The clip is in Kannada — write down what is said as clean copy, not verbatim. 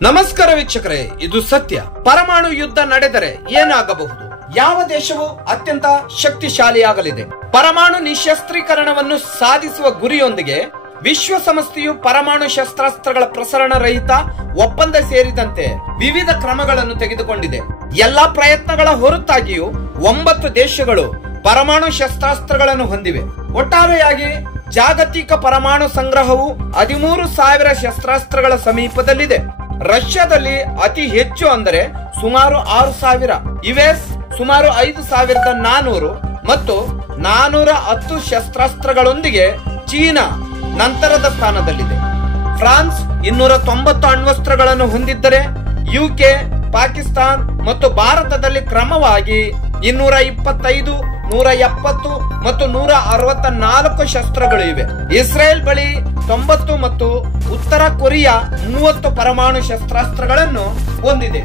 ನಮಸ್ಕಾರ ವೀಕ್ಷಕರೇ, ಇದು ಸತ್ಯ. ಪರಮಾಣು ಯುದ್ಧ ನಡೆದರೆ ಏನಾಗಬಹುದು? ಯಾವ ದೇಶವು ಅತ್ಯಂತ ಶಕ್ತಿಶಾಲಿಯಾಗಲಿದೆ? ಪರಮಾಣು ನಿಶಸ್ತ್ರೀಕರಣವನ್ನು ಸಾಧಿಸುವ ಗುರಿಯೊಂದಿಗೆ ವಿಶ್ವಸಂಸ್ಥೆಯು ಪರಮಾಣು ಶಸ್ತ್ರಾಸ್ತ್ರಗಳ ಪ್ರಸರಣ ರಹಿತ ಒಪ್ಪಂದ ಸೇರಿದಂತೆ ವಿವಿಧ ಕ್ರಮಗಳನ್ನು ತೆಗೆದುಕೊಂಡಿದೆ. ಎಲ್ಲಾ ಪ್ರಯತ್ನಗಳ ಹೊರತಾಗಿಯೂ 9 ದೇಶಗಳು ಪರಮಾಣು ಶಸ್ತ್ರಾಸ್ತ್ರಗಳನ್ನು ಹೊಂದಿವೆ. ಒಟ್ಟಾರೆಯಾಗಿ ಜಾಗತಿಕ ಪರಮಾಣು ಸಂಗ್ರಹವು 13,000 ಶಸ್ತ್ರಾಸ್ತ್ರಗಳ ಸಮೀಪದಲ್ಲಿದೆ. ರಷ್ಯಾದಲ್ಲಿ ಅತಿ ಹೆಚ್ಚು ಅಂದರೆ ಸುಮಾರು 6,000, ಯುಎಸ್ ಸುಮಾರು 5,400 ಮತ್ತು 410 ಶಸ್ತ್ರಾಸ್ತ್ರಗಳೊಂದಿಗೆ ಚೀನಾ ನಂತರದ ಸ್ಥಾನದಲ್ಲಿದೆ. ಫ್ರಾನ್ಸ್ 290 ಅಣ್ವಸ್ತ್ರಗಳನ್ನು ಹೊಂದಿದ್ದರೆ ಯುಕೆ, ಪಾಕಿಸ್ತಾನ್ ಮತ್ತು ಭಾರತದಲ್ಲಿ ಕ್ರಮವಾಗಿ 225, 170 ಮತ್ತು 164 ಶಸ್ತ್ರಗಳು ಇವೆ. ಇಸ್ರೇಲ್ ಬಳಿ 90 ಮತ್ತು ಉತ್ತರ ಕೊರಿಯಾ 30 ಪರಮಾಣು ಶಸ್ತ್ರಾಸ್ತ್ರಗಳನ್ನು ಹೊಂದಿದೆ.